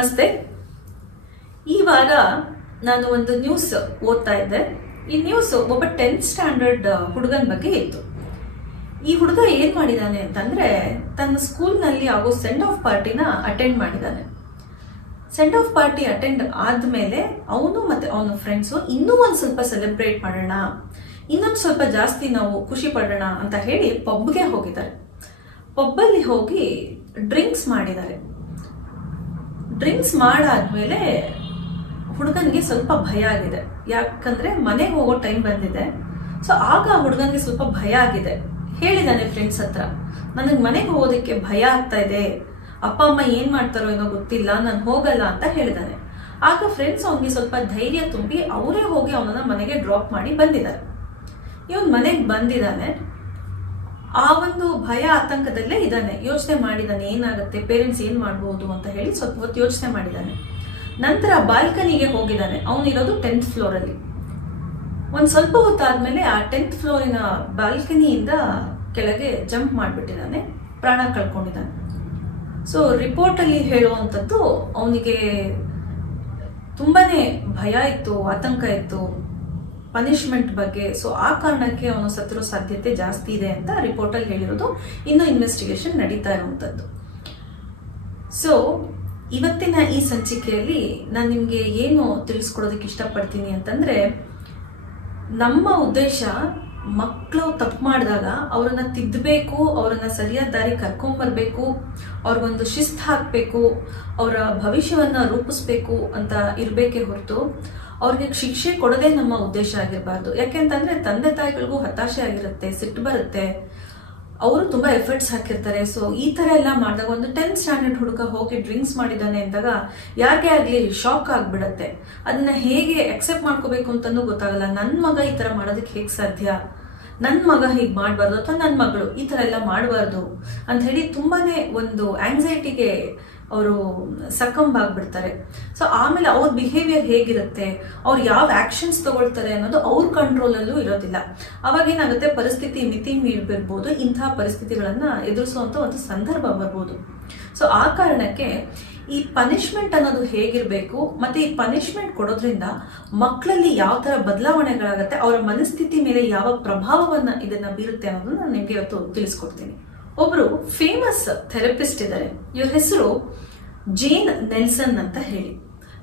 ನಮಸ್ತೆ. ಈ ವಾರ ನಾನು ಒಂದು ನ್ಯೂಸ್ ಓದ್ತಾ ಇದ್ದೆ. ಈ ನ್ಯೂಸ್ ಒಬ್ಬ 10th ಸ್ಟ್ಯಾಂಡರ್ಡ್ ಹುಡುಗನ ಬಗ್ಗೆ ಇತ್ತು. ಈ ಹುಡುಗ ಏನ್ ಮಾಡಿದಾನೆ ಅಂತಂದ್ರೆ ತನ್ನ ಸ್ಕೂಲ್ನಲ್ಲಿ ಆಗೋ ಸೆಂಡ್ ಆಫ್ ಪಾರ್ಟಿನ ಅಟೆಂಡ್ ಮಾಡಿದಾನೆ. ಸೆಂಡ್ ಆಫ್ ಪಾರ್ಟಿ ಅಟೆಂಡ್ ಆದ್ಮೇಲೆ ಅವನು ಮತ್ತೆ ಅವನ ಫ್ರೆಂಡ್ಸು ಇನ್ನೂ ಒಂದ್ ಸ್ವಲ್ಪ ಸೆಲೆಬ್ರೇಟ್ ಮಾಡೋಣ, ಇನ್ನೊಂದು ಸ್ವಲ್ಪ ಜಾಸ್ತಿ ನಾವು ಖುಷಿ ಪಡೋಣ ಅಂತ ಹೇಳಿ ಪಬ್ಗೆ ಹೋಗಿದ್ದಾರೆ. ಪಬ್ಬಲ್ಲಿ ಹೋಗಿ ಡ್ರಿಂಕ್ಸ್ ಮಾಡಿದ್ದಾರೆ. ಡ್ರಿಂಕ್ಸ್ ಮಾಡಾದ್ಮೇಲೆ ಹುಡುಗನಿಗೆ ಸ್ವಲ್ಪ ಭಯ ಆಗಿದೆ. ಯಾಕಂದ್ರೆ ಮನೆಗೆ ಹೋಗೋ ಟೈಮ್ ಬಂದಿದೆ. ಸೊ ಆಗ ಹುಡುಗನಿಗೆ ಸ್ವಲ್ಪ ಭಯ ಆಗಿದೆ. ಹೇಳಿದಾನೆ ಫ್ರೆಂಡ್ಸ್ ಹತ್ರ, ನನಗೆ ಮನೆಗೆ ಹೋಗೋದಕ್ಕೆ ಭಯ ಆಗ್ತಾ ಇದೆ, ಅಪ್ಪ ಅಮ್ಮ ಏನ್ ಮಾಡ್ತಾರೋ ಏನೋ ಗೊತ್ತಿಲ್ಲ, ನಾನು ಹೋಗಲ್ಲ ಅಂತ ಹೇಳಿದಾನೆ. ಆಗ ಫ್ರೆಂಡ್ಸ್ ಅವನಿಗೆ ಸ್ವಲ್ಪ ಧೈರ್ಯ ತುಂಬಿ ಅವರೇ ಹೋಗಿ ಅವನನ್ನ ಮನೆಗೆ ಡ್ರಾಪ್ ಮಾಡಿ ಬಂದಿದ್ದಾರೆ. ಇವನ್ ಮನೆಗೆ ಬಂದಿದ್ದಾನೆ. ಆ ಒಂದು ಭಯ ಆತಂಕದಲ್ಲೇ ಇದ್ದಾನೆ. ಯೋಚನೆ ಮಾಡಿದಾನೆ ಏನಾಗುತ್ತೆ, ಪೇರೆಂಟ್ಸ್ ಏನ್ ಮಾಡ್ಬೋದು ಅಂತ ಹೇಳಿ ಸ್ವಲ್ಪ ಹೊತ್ತು ಯೋಚನೆ ಮಾಡಿದಾನೆ. ನಂತರ ಬಾಲ್ಕನಿಗೆ ಹೋಗಿದ್ದಾನೆ. ಅವನಿರೋದು 10th ಫ್ಲೋರ್ ಅಲ್ಲಿ. ಒಂದ್ ಸ್ವಲ್ಪ ಹೊತ್ತಾದ್ಮೇಲೆ ಆ 10th ಫ್ಲೋರಿನ ಬಾಲ್ಕನಿಯಿಂದ ಕೆಳಗೆ ಜಂಪ್ ಮಾಡಿಬಿಟ್ಟಿದ್ದಾನೆ, ಪ್ರಾಣ ಕಳ್ಕೊಂಡಿದ್ದಾನೆ. ಸೊ ರಿಪೋರ್ಟ್ ಅಲ್ಲಿ ಹೇಳುವಂಥದ್ದು ಅವನಿಗೆ ತುಂಬಾನೇ ಭಯ ಇತ್ತು, ಆತಂಕ ಇತ್ತು ಪನಿಷ್ಮೆಂಟ್ ಬಗ್ಗೆ. ಸೊ ಆ ಕಾರಣಕ್ಕೆ ಅವನು ಸತ್ತಿರೋ ಸಾಧ್ಯತೆ ಜಾಸ್ತಿ ಇದೆ ಅಂತ ರಿಪೋರ್ಟ್ ಅಲ್ಲಿ ಹೇಳಿರೋದು. ಇನ್ನು ಇನ್ವೆಸ್ಟಿಗೇಷನ್ ನಡೀತಾ ಇರುವಂತದ್ದು. ಸೊ ಇವತ್ತಿನ ಈ ಸಂಚಿಕೆಯಲ್ಲಿ ನಾನು ನಿಮ್ಗೆ ಏನು ತಿಳಿಸ್ಕೊಡೋದಕ್ಕೆ ಇಷ್ಟಪಡ್ತೀನಿ ಅಂತಂದ್ರೆ, ನಮ್ಮ ಉದ್ದೇಶ ಮಕ್ಕಳು ತಪ್ಪು ಮಾಡಿದಾಗ ಅವ್ರನ್ನ ತಿದ್ದಬೇಕು, ಅವ್ರನ್ನ ಸರಿಯಾದ ದಾರಿ ಕರ್ಕೊಂಡ್ಬರ್ಬೇಕು, ಅವ್ರಿಗೊಂದು ಶಿಸ್ತು ಹಾಕಬೇಕು, ಅವರ ಭವಿಷ್ಯವನ್ನ ರೂಪಿಸ್ಬೇಕು ಅಂತ ಇರಬೇಕೇ ಹೊರತು ಅವ್ರಿಗೆ ಶಿಕ್ಷೆ ಕೊಡೋದೇ ನಮ್ಮ ಉದ್ದೇಶ ಆಗಿರಬಾರ್ದು. ಯಾಕೆಂತಂದ್ರೆ ತಂದೆ ತಾಯಿಗಳಿಗೂ ಹತಾಶೆ ಆಗಿರುತ್ತೆ, ಸಿಟ್ಟು ಬರುತ್ತೆ, ಅವರು ತುಂಬಾ ಎಫರ್ಟ್ಸ್ ಹಾಕಿರ್ತಾರೆ. ಸೊ ಈ ತರ ಎಲ್ಲ ಮಾಡಿದಾಗ ಒಂದು 10th ಸ್ಟ್ಯಾಂಡರ್ಡ್ ಹುಡುಗ ಹೋಗಿ ಡ್ರಿಂಕ್ಸ್ ಮಾಡಿದ್ದಾನೆ ಅಂದಾಗ ಯಾರಿಗೆ ಆಗ್ಲಿ ಶಾಕ್ ಆಗ್ಬಿಡತ್ತೆ. ಅದನ್ನ ಹೇಗೆ ಅಕ್ಸೆಪ್ಟ್ ಮಾಡ್ಕೋಬೇಕು ಅಂತನೂ ಗೊತ್ತಾಗಲ್ಲ. ನನ್ನ ಮಗ ಈ ತರ ಮಾಡೋದಕ್ಕೆ ಹೇಗೆ ಸಾಧ್ಯ, ನನ್ನ ಮಗ ಹೀಗೆ ಮಾಡಬಾರ್ದು ಅಥವಾ ನನ್ನ ಮಗಳು ಈ ತರ ಎಲ್ಲ ಮಾಡಬಾರ್ದು ಅಂತ ಹೇಳಿ ತುಂಬಾನೇ ಒಂದು ಆಂಗ್ಸೈಟಿಗೆ ಅವರು ಸಕಂಬ್ ಆಗ್ಬಿಡ್ತಾರೆ. ಸೊ ಆಮೇಲೆ ಅವ್ರ ಬಿಹೇವಿಯರ್ ಹೇಗಿರುತ್ತೆ, ಅವ್ರು ಯಾವ ಆಕ್ಷನ್ಸ್ ತಗೊಳ್ತಾರೆ ಅನ್ನೋದು ಅವ್ರ ಕಂಟ್ರೋಲಲ್ಲೂ ಇರೋದಿಲ್ಲ. ಅವಾಗ ಏನಾಗುತ್ತೆ, ಪರಿಸ್ಥಿತಿ ಮಿತಿ ಮೀರ್ಬಿರ್ಬೋದು, ಇಂತಹ ಪರಿಸ್ಥಿತಿಗಳನ್ನ ಎದುರಿಸುವಂತ ಒಂದು ಸಂದರ್ಭ ಬರ್ಬೋದು. ಸೊ ಆ ಕಾರಣಕ್ಕೆ ಈ ಪನಿಷ್ಮೆಂಟ್ ಅನ್ನೋದು ಹೇಗಿರ್ಬೇಕು, ಮತ್ತೆ ಈ ಪನಿಷ್ಮೆಂಟ್ ಕೊಡೋದ್ರಿಂದ ಮಕ್ಕಳಲ್ಲಿ ಯಾವ ತರ ಬದಲಾವಣೆಗಳಾಗತ್ತೆ, ಅವರ ಮನಸ್ಥಿತಿ ಮೇಲೆ ಯಾವ ಪ್ರಭಾವವನ್ನ ಇದನ್ನ ಬೀರುತ್ತೆ ಅನ್ನೋದನ್ನ ನಾನು ನಿಮ್ಗೆ ಇವತ್ತು ತಿಳಿಸ್ಕೊಡ್ತೀನಿ. ಒಬ್ರು ಫೇಮಸ್ ಥೆರಪಿಸ್ಟ್ ಇದ್ದಾರೆ. ಇವ್ರ ಹೆಸರು ಜೇನ್ ನೆಲ್ಸನ್ ಅಂತ ಹೇಳಿ.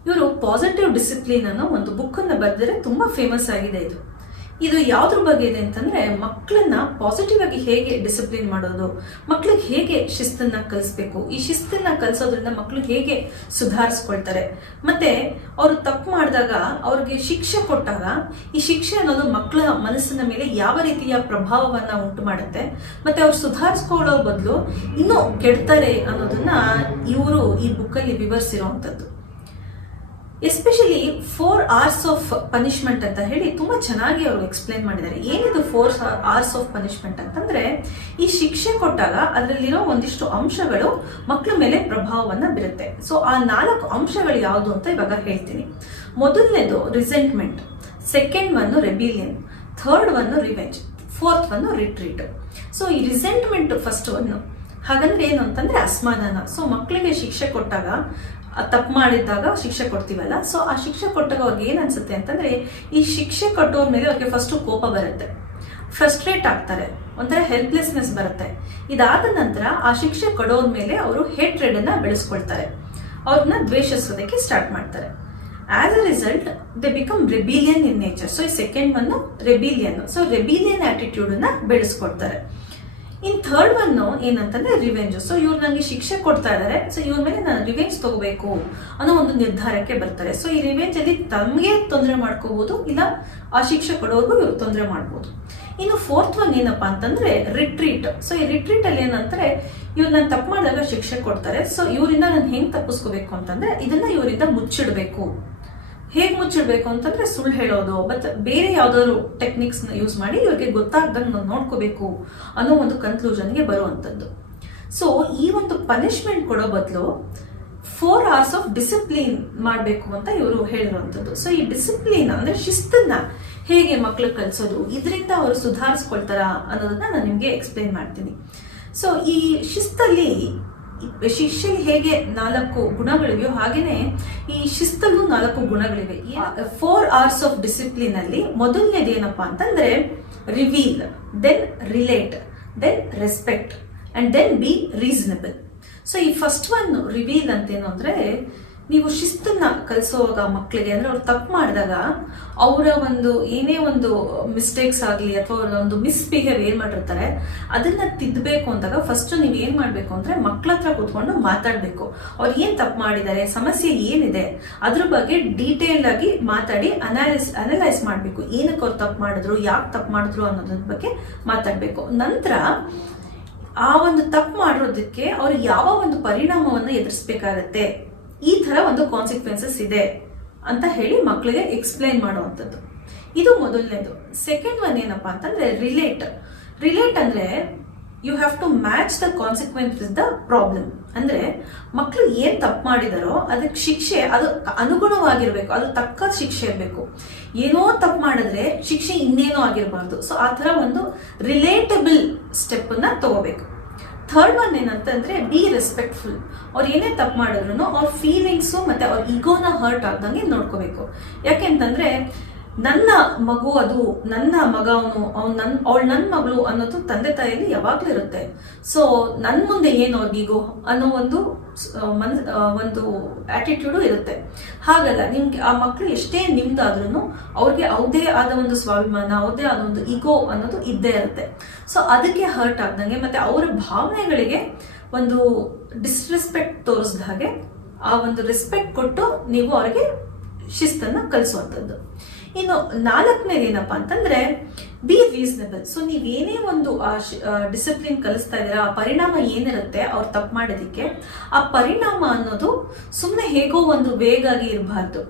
ಇವರು ಪಾಸಿಟಿವ್ ಡಿಸಿಪ್ಲಿನ್ ಅನ್ನೋ ಒಂದು ಬುಕ್ ಅನ್ನ ಬರೆದರೆ ತುಂಬಾ ಫೇಮಸ್ ಆಗಿದೆ. ಇದು ಯಾವ್ದ್ರ ಬಗ್ಗೆ ಇದೆ ಅಂತಂದ್ರೆ, ಮಕ್ಕಳನ್ನ ಪಾಸಿಟಿವ್ ಆಗಿ ಹೇಗೆ ಡಿಸಿಪ್ಲಿನ್ ಮಾಡೋದು, ಮಕ್ಳಿಗೆ ಹೇಗೆ ಶಿಸ್ತನ್ನ ಕಲಿಸ್ಬೇಕು, ಈ ಶಿಸ್ತನ್ನ ಕಲಿಸೋದ್ರಿಂದ ಮಕ್ಳು ಹೇಗೆ ಸುಧಾರಿಸ್ಕೊಳ್ತಾರೆ, ಮತ್ತೆ ಅವರು ತಪ್ಪು ಮಾಡಿದಾಗ ಅವ್ರಿಗೆ ಶಿಕ್ಷೆ ಕೊಟ್ಟಾಗ ಈ ಶಿಕ್ಷೆ ಅನ್ನೋದು ಮಕ್ಕಳ ಮನಸ್ಸಿನ ಮೇಲೆ ಯಾವ ರೀತಿಯ ಪ್ರಭಾವವನ್ನ ಉಂಟು ಮಾಡುತ್ತೆ, ಮತ್ತೆ ಅವ್ರು ಸುಧಾರಿಸ್ಕೊಳ್ಳೋ ಬದಲು ಇನ್ನೂ ಕೆಡ್ತಾರೆ ಅನ್ನೋದನ್ನ ಇವರು ಈ ಬುಕ್ಕಲ್ಲಿ ವಿವರಿಸಿರುವಂಥದ್ದು. ಎಸ್ಪೆಷಲಿ 4 hours ಆಫ್ ಪನಿಷ್ಮೆಂಟ್ ಅಂತ ಹೇಳಿ ತುಂಬಾ ಚೆನ್ನಾಗಿ ಅವರು ಎಕ್ಸ್ಪ್ಲೇನ್ ಮಾಡಿದ್ದಾರೆ. ಏನಿದು 4 hours ಆಫ್ ಪನಿಷ್ಮೆಂಟ್ ಅಂತಂದ್ರೆ, ಈ ಶಿಕ್ಷೆ ಕೊಟ್ಟಾಗ ಅದರಲ್ಲಿರೋ ಒಂದಿಷ್ಟು ಅಂಶಗಳು ಮಕ್ಕಳ ಮೇಲೆ ಪ್ರಭಾವವನ್ನ ಬೀರುತ್ತೆ. ಸೊ ಆ 4 ಅಂಶಗಳು ಯಾವುದು ಅಂತ ಇವಾಗ ಹೇಳ್ತೀನಿ. ಮೊದಲನೇದು ರಿಸೆಂಟ್ಮೆಂಟ್, ಸೆಕೆಂಡ್ ಒಂದು ರೆಬಿಲಿಯನ್, ಥರ್ಡ್ ಒಂದು ರಿವೆಂಜ್, ಫೋರ್ತ್ ಒಂದು ರಿಟ್ರೀಟ್. ಸೊ ಈ ರಿಸೆಂಟ್ಮೆಂಟ್ ಫಸ್ಟ್ ಒಂದು, ಹಾಗಂದ್ರೆ ಏನು ಅಂತಂದ್ರೆ ಅಸಮಾಧಾನ. ಸೊ ಮಕ್ಕಳಿಗೆ ಶಿಕ್ಷೆ ಕೊಟ್ಟಾಗ, ತಪ್ಪು ಮಾಡಿದ್ದಾಗ ಶಿಕ್ಷೆ ಕೊಡ್ತೀವಲ್ಲ, ಸೊ ಆ ಶಿಕ್ಷೆ ಕೊಟ್ಟಾಗ ಅವ್ರಿಗೆ ಏನ್ ಅನ್ಸುತ್ತೆ ಅಂತಂದ್ರೆ, ಈ ಶಿಕ್ಷೆ ಕೊಟ್ಟೋರ್ ಮೇಲೆ ಅವ್ರಿಗೆ ಫಸ್ಟ್ ಕೋಪ ಬರುತ್ತೆ, ಫ್ರಸ್ಟ್ರೇಟ್ ಆಗ್ತಾರೆ, ಒಂಥರ ಹೆಲ್ಪ್ಲೆಸ್ನೆಸ್ ಬರುತ್ತೆ. ಇದಾದ ನಂತರ ಆ ಶಿಕ್ಷೆ ಕೊಡೋರ್ ಮೇಲೆ ಅವರು ಹೇಟ್ರೆಡ್ ಅನ್ನ ಬೆಳೆಸ್ಕೊಳ್ತಾರೆ, ಅವ್ರನ್ನ ದ್ವೇಷಿಸೋದಕ್ಕೆ ಸ್ಟಾರ್ಟ್ ಮಾಡ್ತಾರೆ. As a result they become rebellion in nature. So ಈ second one rebellion. So rebellion attitude ಅನ್ನ ಬೆಳೆಸ್ಕೊಡ್ತಾರೆ. ಇನ್ ಥರ್ಡ್ ಒನ್ ಏನಂತಂದ್ರೆ ರಿವೆಂಜ್. ಸೊ ಇವ್ರು ನನಗೆ ಶಿಕ್ಷೆ ಕೊಡ್ತಾ ಇದಾರೆ, ಸೊ ಇವ್ರ ಮೇಲೆ ನಾನು ರಿವೆಂಜ್ ತಗೋಬೇಕು ಅನ್ನೋ ಒಂದು ನಿರ್ಧಾರಕ್ಕೆ ಬರ್ತಾರೆ. ಸೊ ಈ ರಿವೆಂಜ್ ಅಲ್ಲಿ ತಮಗೆ ತೊಂದರೆ ಮಾಡ್ಕೋಬಹುದು, ಇಲ್ಲ ಆ ಶಿಕ್ಷೆ ಕೊಡೋರ್ಗು ಇವ್ರು ತೊಂದರೆ ಮಾಡ್ಬೋದು. ಇನ್ನು ಫೋರ್ತ್ ಒನ್ ಏನಪ್ಪಾ ಅಂತಂದ್ರೆ ರಿಟ್ರೀಟ್. ಸೊ ಈ ರಿಟ್ರೀಟ್ ಅಲ್ಲಿ ಏನಂತಾರೆ, ಇವ್ರು ನಾನು ತಪ್ಪು ಮಾಡಿದಾಗ ಶಿಕ್ಷೆ ಕೊಡ್ತಾರೆ, ಸೊ ಇವರಿಂದ ನಾನು ಹೆಂಗ್ ತಪ್ಪಿಸ್ಕೋಬೇಕು ಅಂತಂದ್ರೆ ಇದನ್ನ ಇವರಿಂದ ಮುಚ್ಚಿಡ್ಬೇಕು. ಹೇಗ್ ಮುಚ್ಚಿಡ್ಬೇಕು ಅಂತಂದ್ರೆ ಸುಳ್ಳು ಹೇಳೋದು, ಮತ್ತೆ ಬೇರೆ ಯಾವ್ದಾದ್ರು ಟೆಕ್ನಿಕ್ಸ್ ನ ಯೂಸ್ ಮಾಡಿ ಇವ್ರಿಗೆ ಗೊತ್ತಾಗ್ದಂಗೆ ನಾವು ನೋಡ್ಕೋಬೇಕು ಅನ್ನೋ ಒಂದು ಕನ್ಕ್ಲೂಷನ್ಗೆ ಬರುವಂತದ್ದು. ಸೊ ಈ ಒಂದು ಪನಿಷ್ಮೆಂಟ್ ಕೊಡೋ ಬದಲು 4 hours ಆಫ್ ಡಿಸಿಪ್ಲಿನ್ ಮಾಡಬೇಕು ಅಂತ ಇವರು ಹೇಳಿರುವಂತದ್ದು. ಸೊ ಈ ಡಿಸಿಪ್ಲಿನ್ ಅಂದ್ರೆ ಶಿಸ್ತನ್ನ ಹೇಗೆ ಮಕ್ಳಿಗೆ ಕಲಿಸೋದು, ಇದರಿಂದ ಅವರು ಸುಧಾರಿಸ್ಕೊಳ್ತಾರ ಅನ್ನೋದನ್ನ ನಾನು ನಿಮ್ಗೆ ಎಕ್ಸ್ಪ್ಲೇನ್ ಮಾಡ್ತೀನಿ. ಸೊ ಈ ಶಿಸ್ತಲ್ಲಿ ಶಿಕ್ಷೆಯಲ್ಲಿ ಹೇಗೆ 4 ಗುಣಗಳಿವೆಯೋ ಹಾಗೇನೆ ಈ ಶಿಸ್ತಲ್ಲೂ 4 ಗುಣಗಳಿವೆ. 4 hours ಆಫ್ ಡಿಸಿಪ್ಲಿನ್ ಅಲ್ಲಿ ಮೊದಲನೇದು ಏನಪ್ಪಾ ಅಂತಂದ್ರೆ reveal, then relate, then respect and then be reasonable. So ಈ ಫಸ್ಟ್ ಒನ್ ರಿವೀಲ್ ಅಂತೇನು ಅಂದ್ರೆ ನೀವು ಶಿಸ್ತನ್ನ ಕಲಿಸುವಾಗ ಮಕ್ಕಳಿಗೆ ಅಂದ್ರೆ ಅವ್ರು ತಪ್ಪು ಮಾಡಿದಾಗ ಅವರ ಒಂದು ಏನೇ ಒಂದು ಮಿಸ್ಟೇಕ್ಸ್ ಆಗಲಿ ಅಥವಾ ಅವರ ಒಂದು ಮಿಸ್ಬಿಹೇವ್ ಏನ್ ಮಾಡಿರ್ತಾರೆ ಅದನ್ನ ತಿದ್ದಬೇಕು ಅಂದಾಗ ಫಸ್ಟ್ ನೀವು ಏನ್ ಮಾಡ್ಬೇಕು ಅಂದ್ರೆ ಮಕ್ಕಳ ಹತ್ರ ಕೂತ್ಕೊಂಡು ಮಾತಾಡ್ಬೇಕು. ಅವ್ರು ಏನ್ ತಪ್ಪು ಮಾಡಿದ್ದಾರೆ, ಸಮಸ್ಯೆ ಏನಿದೆ ಅದ್ರ ಬಗ್ಗೆ ಡೀಟೇಲ್ ಆಗಿ ಮಾತಾಡಿ ಅನಲೈಸ್ ಮಾಡ್ಬೇಕು. ಏನಕ್ಕೆ ಅವ್ರು ತಪ್ಪು ಮಾಡಿದ್ರು, ಯಾಕೆ ತಪ್ಪು ಮಾಡಿದ್ರು ಅನ್ನೋದ್ರ ಬಗ್ಗೆ ಮಾತಾಡ್ಬೇಕು. ನಂತರ ಆ ಒಂದು ತಪ್ಪು ಮಾಡೋದಕ್ಕೆ ಅವ್ರು ಯಾವ ಒಂದು ಪರಿಣಾಮವನ್ನ ಎದುರಿಸಬೇಕಾಗತ್ತೆ, ಈ ತರ ಒಂದು ಕಾನ್ಸಿಕ್ವೆನ್ಸಸ್ ಇದೆ ಅಂತ ಹೇಳಿ ಮಕ್ಕಳಿಗೆ ಎಕ್ಸ್ಪ್ಲೈನ್ ಮಾಡುವಂಥದ್ದು. ಇದು ಮೊದಲನೇದು. ಸೆಕೆಂಡ್ ಒನ್ ಏನಪ್ಪಾ ಅಂತಂದ್ರೆ ರಿಲೇಟ್ ಅಂದ್ರೆ you have to match the consequence with the problem. ಅಂದ್ರೆ ಮಕ್ಕಳು ಏನ್ ತಪ್ಪು ಮಾಡಿದಾರೋ ಅದಕ್ಕೆ ಶಿಕ್ಷೆ ಅದು ಅನುಗುಣವಾಗಿರ್ಬೇಕು, ಅದು ತಕ್ಕ ಶಿಕ್ಷೆ ಇರಬೇಕು. ಏನೋ ತಪ್ಪು ಮಾಡಿದ್ರೆ ಶಿಕ್ಷೆ ಇನ್ನೇನೋ ಆಗಿರಬಾರ್ದು. ಸೊ ಆ ತರ ಒಂದು ರಿಲೇಟಬಲ್ ಸ್ಟೆಪ್ ಅನ್ನ ತಗೋಬೇಕು. ಥರ್ಡ್ ಒನ್ ಏನಂತಂದ್ರೆ ಬಿ ರೆಸ್ಪೆಕ್ಟ್ಫುಲ್. ಅವ್ರು ಏನೇ ತಪ್ಪು ಮಾಡಿದ್ರು ಅವ್ರ ಫೀಲಿಂಗ್ಸು ಮತ್ತೆ ಅವ್ರ ಈಗೋನ ಹರ್ಟ್ ಆಗ್ದಂಗೆ ನೋಡ್ಕೋಬೇಕು. ಯಾಕೆಂತಂದ್ರೆ ನನ್ನ ಮಗು, ಅದು ನನ್ನ ಮಗ, ಅವಳು ನನ್ನ ಮಗಳು ಅನ್ನೋದು ತಂದೆ ತಾಯಿಯಲ್ಲಿ ಯಾವಾಗ್ಲೂ ಇರುತ್ತೆ. ಸೊ ನನ್ ಮುಂದೆ ಏನು ಅವ್ರಿಗೀಗೋ ಅನ್ನೋ ಒಂದು ಆಟಿಟ್ಯೂಡು ಇರುತ್ತೆ. ಹಾಗಲ್ಲ, ನಿಮ್ಗೆ ಆ ಮಕ್ಕಳು ಎಷ್ಟೇ ನಿಮ್ದಾದ್ರೂ ಅವ್ರಿಗೆ ಅವ್ರದೇ ಆದ ಒಂದು ಸ್ವಾಭಿಮಾನ, ಅವ್ರದೇ ಆದ ಒಂದು ಈಗೋ ಅನ್ನೋದು ಇದ್ದೇ ಇರುತ್ತೆ. ಸೊ ಅದಕ್ಕೆ ಹರ್ಟ್ ಆಗ್ದಂಗೆ ಮತ್ತೆ ಅವರ ಭಾವನೆಗಳಿಗೆ ಒಂದು ಡಿಸ್ರೆಸ್ಪೆಕ್ಟ್ ತೋರಿಸಿದ ಹಾಗೆ ಆ ಒಂದು ರೆಸ್ಪೆಕ್ಟ್ ಕೊಟ್ಟು ನೀವು ಅವ್ರಿಗೆ ಶಿಸ್ತನ್ನ ಕಲಿಸುವಂಥದ್ದು. ಇನ್ನು 4ನೇದು ಏನಪ್ಪಾ ಅಂತಂದ್ರೆ ಬಿ ರೀಸನಬಲ್. ಸೊ ನೀವೇನೇ ಒಂದು ಡಿಸಿಪ್ಲಿನ್ ಕಲಿಸ್ತಾ ಇದ್ದೀರಾ, ಆ ಪರಿಣಾಮ ಏನಿರುತ್ತೆ ಅವ್ರು ತಪ್ಪು ಮಾಡೋದಿಕ್ಕೆ, ಆ ಪರಿಣಾಮ ಅನ್ನೋದು ಸುಮ್ಮನೆ ಹೇಗೋ ಒಂದು ವೇಗಾಗಿ ಇರಬಾರ್ದು.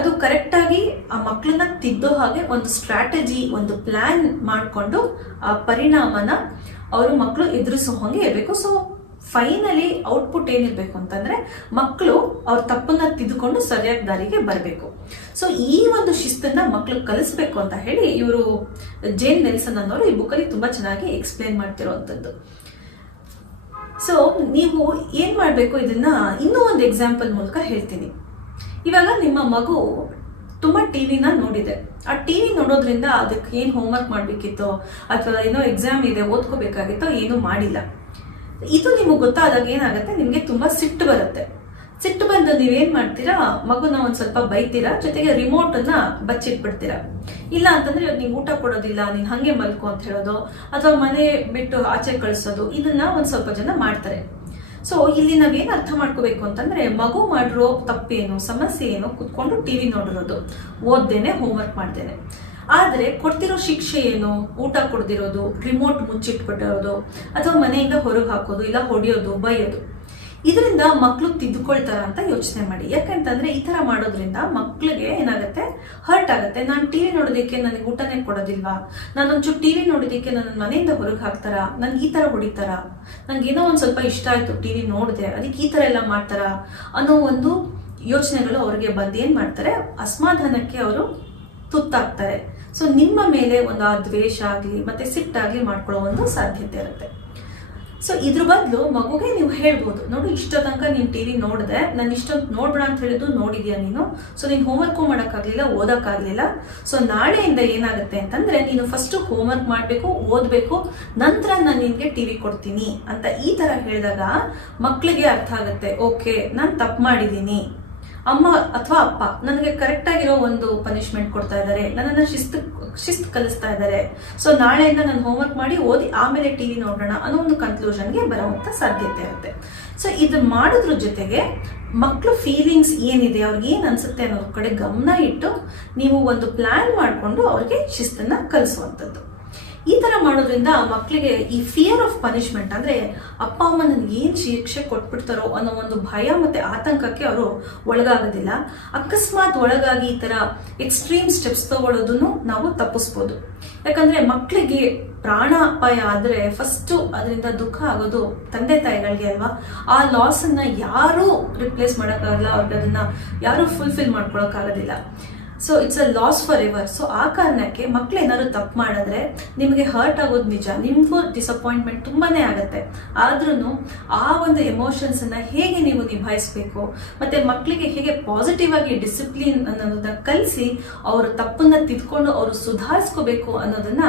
ಅದು ಕರೆಕ್ಟಾಗಿ ಆ ಮಕ್ಕಳನ್ನ ತಿದ್ದೋ ಹಾಗೆ ಒಂದು ಸ್ಟ್ರಾಟಜಿ, ಒಂದು ಪ್ಲಾನ್ ಮಾಡಿಕೊಂಡು ಆ ಪರಿಣಾಮನ ಅವರು ಮಕ್ಕಳು ಎದುರಿಸೋ ಹಾಗೆ ಇರಬೇಕು. ಸೊ ಫೈನಲಿ ಔಟ್ಪುಟ್ ಏನಿರ್ಬೇಕು ಅಂತಂದ್ರೆ ಮಕ್ಕಳು ಅವ್ರ ತಪ್ಪನ್ನ ತಿದ್ದುಕೊಂಡು ಸರಿಯಾದ ದಾರಿಗೆ ಬರಬೇಕು. ಸೊ ಈ ಒಂದು ಶಿಸ್ತನ್ನ ಮಕ್ಕಳು ಕಲಿಸ್ಬೇಕು ಅಂತ ಹೇಳಿ ಇವರು ಜೇನ್ ನೆಲ್ಸನ್ ಅನ್ನೋರು ಈ ಬುಕ್ಕಲ್ಲಿ ತುಂಬಾ ಚೆನ್ನಾಗಿ ಎಕ್ಸ್ಪ್ಲೇನ್ ಮಾಡ್ತಿರೋವಂಥದ್ದು. ಸೊ ನೀವು ಏನ್ ಮಾಡ್ಬೇಕು, ಇದನ್ನ ಇನ್ನೂ ಒಂದು ಎಕ್ಸಾಂಪಲ್ ಮೂಲಕ ಹೇಳ್ತೀನಿ. ಇವಾಗ ನಿಮ್ಮ ಮಗು ತುಂಬಾ ಟಿವಿನ ನೋಡಿದೆ. ಆ ಟಿವಿ ನೋಡೋದ್ರಿಂದ ಅದಕ್ಕೆ ಏನ್ ಹೋಮ್ವರ್ಕ್ ಮಾಡ್ಬೇಕಿತ್ತೋ ಅಥವಾ ಏನೋ ಎಕ್ಸಾಮ್ ಇದೆ ಓದ್ಕೋಬೇಕಾಗಿತ್ತೋ ಏನೂ ಮಾಡಿಲ್ಲ. ಇದು ನಿಮಗೆ ಗೊತ್ತಾದಾಗ ಏನಾಗುತ್ತೆ, ನಿಮ್ಗೆ ತುಂಬಾ ಸಿಟ್ಟು ಬರುತ್ತೆ. ಸಿಟ್ಟು ಬಂದು ನೀವೇನ್ ಮಾಡ್ತೀರಾ, ಮಗುನ ಒಂದ್ ಸ್ವಲ್ಪ ಬೈತೀರಾ, ಜೊತೆಗೆ ರಿಮೋಟ್ ಅನ್ನ ಬಚ್ಚಿಟ್ಬಿಡ್ತೀರಾ. ಇಲ್ಲ ಅಂತಂದ್ರೆ ನೀವು ಊಟ ಕೊಡೋದಿಲ್ಲ, ನೀನ್ ಹಂಗೆ ಮಲ್ಕೊ ಅಂತ ಹೇಳೋದು ಅಥವಾ ಮನೆ ಬಿಟ್ಟು ಆಚೆ ಕಳಿಸೋದು, ಇದನ್ನ ಒಂದ್ ಸ್ವಲ್ಪ ಜನ ಮಾಡ್ತಾರೆ. ಸೊ ಇಲ್ಲಿ ನಾವೇನ್ ಅರ್ಥ ಮಾಡ್ಕೋಬೇಕು ಅಂತಂದ್ರೆ ಮಗು ಮಾಡಿರೋ ತಪ್ಪೇನು, ಸಮಸ್ಯೆ ಏನು, ಕುತ್ಕೊಂಡು ಟಿವಿ ನೋಡಿರೋದು, ಓದ್ದೇನೆ, ಹೋಮ್ವರ್ಕ್ ಮಾಡ್ತೇನೆ. ಆದ್ರೆ ಕೊಡ್ತಿರೋ ಶಿಕ್ಷೆ ಏನು, ಊಟ ಕೊಡ್ದಿರೋದು, ರಿಮೋಟ್ ಮುಚ್ಚಿಟ್ಬಿಟ್ಟಿರೋದು ಅಥವಾ ಮನೆಯಿಂದ ಹೊರಗೆ ಹಾಕೋದು, ಇಲ್ಲ ಹೊಡೆಯೋದು, ಬೈಯೋದು. ಇದರಿಂದ ಮಕ್ಕಳು ತಿದ್ದುಕೊಳ್ತಾರ ಅಂತ ಯೋಚನೆ ಮಾಡಿ. ಯಾಕಂತಂದ್ರೆ ಈ ತರ ಮಾಡೋದ್ರಿಂದ ಮಕ್ಳಿಗೆ ಏನಾಗುತ್ತೆ, ಹರ್ಟ್ ಆಗುತ್ತೆ. ನಾನು ಟಿವಿ ನೋಡೋದಕ್ಕೆ ನನಗೆ ಊಟನೇ ಕೊಡೋದಿಲ್ವಾ, ನಾನೊಂಚೂರು ಟಿವಿ ನೋಡೋದಕ್ಕೆ ನನ್ನ ಮನೆಯಿಂದ ಹೊರಗೆ ಹಾಕ್ತಾರ, ನನ್ಗೆ ಈ ತರ ಹೊಡಿತಾರ, ನನ್ಗೇನೋ ಒಂದ್ ಸ್ವಲ್ಪ ಇಷ್ಟ ಆಯ್ತು ಟಿವಿ ನೋಡಿದೆ ಅದಕ್ಕೆ ಈ ತರ ಎಲ್ಲ ಮಾಡ್ತಾರ ಅನ್ನೋ ಒಂದು ಯೋಚನೆಗಳು ಅವ್ರಿಗೆ ಬಂದು ಏನ್ ಮಾಡ್ತಾರೆ, ಅಸಮಾಧಾನಕ್ಕೆ ಅವರು ತುತ್ತಾಗ್ತಾರೆ. ಸೊ ನಿಮ್ಮ ಮೇಲೆ ಒಂದು ಆ ದ್ವೇಷ ಆಗ್ಲಿ ಮತ್ತೆ ಸಿಟ್ಟಾಗ್ಲಿ ಮಾಡ್ಕೊಳ್ಳೋ ಒಂದು ಸಾಧ್ಯತೆ ಇರುತ್ತೆ. ಸೊ ಇದ್ರ ಬದಲು ಮಗುಗೆ ನೀವು ಹೇಳ್ಬೋದು, ನೋಡು ಇಷ್ಟ ತನಕ ನೀನ್ ಟಿವಿ ನೋಡಿದೆ, ನಾನು ಇಷ್ಟೊಂದು ನೋಡ್ಬೇಡ ಅಂತ ಹೇಳಿದ್ದು ನೋಡಿದ್ಯಾ ನೀನು, ಸೊ ನೀನ್ ಹೋಮ್ವರ್ಕು ಮಾಡೋಕ್ಕಾಗ್ಲಿಲ್ಲ, ಓದಕ್ಕಾಗ್ಲಿಲ್ಲ. ಸೊ ನಾಳೆಯಿಂದ ಏನಾಗುತ್ತೆ ಅಂತಂದ್ರೆ ನೀನು ಫಸ್ಟ್ ಹೋಮ್ವರ್ಕ್ ಮಾಡ್ಬೇಕು, ಓದ್ಬೇಕು, ನಂತರ ನಾನು ನಿನ್ಗೆ ಟಿವಿ ಕೊಡ್ತೀನಿ ಅಂತ ಈ ತರ ಹೇಳಿದಾಗ ಮಕ್ಳಿಗೆ ಅರ್ಥ ಆಗುತ್ತೆ, ಓಕೆ ನಾನು ತಪ್ಪು ಮಾಡಿದ್ದೀನಿ, ಅಮ್ಮ ಅಥವಾ ಅಪ್ಪ ನನಗೆ ಕರೆಕ್ಟ್ ಆಗಿರೋ ಒಂದು ಪನಿಷ್ಮೆಂಟ್ ಕೊಡ್ತಾ ಇದ್ದಾರೆ, ನನ್ನನ್ನು ಶಿಸ್ತು ಕಲಿಸ್ತಾ ಇದ್ದಾರೆ. ಸೊ ನಾಳೆಯಿಂದ ನಾನು ಹೋಮ್ವರ್ಕ್ ಮಾಡಿ ಓದಿ ಆಮೇಲೆ ಟಿವಿ ನೋಡೋಣ ಅನ್ನೋ ಒಂದು ಕನ್ಕ್ಲೂಷನ್ಗೆ ಬರುವಂತ ಸಾಧ್ಯತೆ ಇರುತ್ತೆ. ಸೊ ಇದು ಮಾಡೋದ್ರ ಜೊತೆಗೆ ಮಕ್ಕಳು ಫೀಲಿಂಗ್ಸ್ ಏನಿದೆ, ಅವ್ರಿಗೆ ಏನ್ ಅನ್ಸುತ್ತೆ ಅನ್ನೋದ್ರ ಕಡೆ ಗಮನ ಇಟ್ಟು ನೀವು ಒಂದು ಪ್ಲಾನ್ ಮಾಡಿಕೊಂಡು ಅವ್ರಿಗೆ ಶಿಸ್ತನ್ನ ಕಲಿಸುವಂಥದ್ದು. ಈ ತರ ಮಾಡೋದ್ರಿಂದ ಮಕ್ಕಳಿಗೆ ಈ ಫಿಯರ್ ಆಫ್ ಪನಿಷ್ಮೆಂಟ್ ಅಂದ್ರೆ ಅಪ್ಪ ಅಮ್ಮ ನನ್ಗೆ ಏನ್ ಶಿಕ್ಷೆ ಕೊಟ್ಬಿಡ್ತಾರೋ ಅನ್ನೋ ಒಂದು ಭಯ ಮತ್ತೆ ಆತಂಕಕ್ಕೆ ಅವರು ಒಳಗಾಗೋದಿಲ್ಲ. ಅಕಸ್ಮಾತ್ ಒಳಗಾಗಿ ಈ ತರ ಎಕ್ಸ್ಟ್ರೀಮ್ ಸ್ಟೆಪ್ಸ್ ತಗೊಳ್ಳೋದನ್ನು ನಾವು ತಪ್ಪಿಸ್ಬೋದು. ಯಾಕಂದ್ರೆ ಮಕ್ಕಳಿಗೆ ಪ್ರಾಣ ಅಪಾಯ ಆದ್ರೆ ಫಸ್ಟ್ ಅದರಿಂದ ದುಃಖ ಆಗೋದು ತಂದೆ ತಾಯಿಗಳಿಗೆ ಅಲ್ವಾ. ಆ ಲಾಸ್ ಅನ್ನ ಯಾರು ರಿಪ್ಲೇಸ್ ಮಾಡೋಕ್ಕಾಗಲ್ಲ, ಅವ್ರಿಗೆ ಅದನ್ನ ಯಾರು ಫುಲ್ಫಿಲ್ ಮಾಡ್ಕೊಳಕ್ಕಾಗೋದಿಲ್ಲ. So it's a loss for ever. So ಆ ಕಾರಣಕ್ಕೆ ಮಕ್ಳು ಏನಾದ್ರು ತಪ್ಪು ಮಾಡಿದ್ರೆ ನಿಮಗೆ ಹರ್ಟ್ ಆಗೋದು ನಿಜ, ನಿಮಗೂ ಡಿಸಪಾಯಿಂಟ್ಮೆಂಟ್ ತುಂಬಾನೇ ಆಗುತ್ತೆ. ಆದ್ರೂ ಆ ಒಂದು ಎಮೋಷನ್ಸ್ ಅನ್ನ ಹೇಗೆ ನೀವು ನಿಭಾಯಿಸಬೇಕು ಮತ್ತೆ ಮಕ್ಕಳಿಗೆ ಹೇಗೆ ಪಾಸಿಟಿವ್ ಆಗಿ ಡಿಸಿಪ್ಲಿನ್ ಅನ್ನೋದನ್ನ ಕಲಿಸಿ ಅವ್ರ ತಪ್ಪನ್ನ ತಿದ್ಕೊಂಡು ಅವರು ಸುಧಾರಿಸ್ಕೋಬೇಕು ಅನ್ನೋದನ್ನ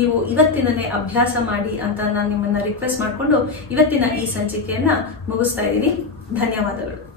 ನೀವು ಇವತ್ತಿನನೇ ಅಭ್ಯಾಸ ಮಾಡಿ ಅಂತ ನಾನು ನಿಮ್ಮನ್ನ ರಿಕ್ವೆಸ್ಟ್ ಮಾಡಿಕೊಂಡು ಇವತ್ತಿನ ಈ ಸಂಚಿಕೆಯನ್ನ ಮುಗಿಸ್ತಾ ಇದ್ದೀನಿ. ಧನ್ಯವಾದಗಳು.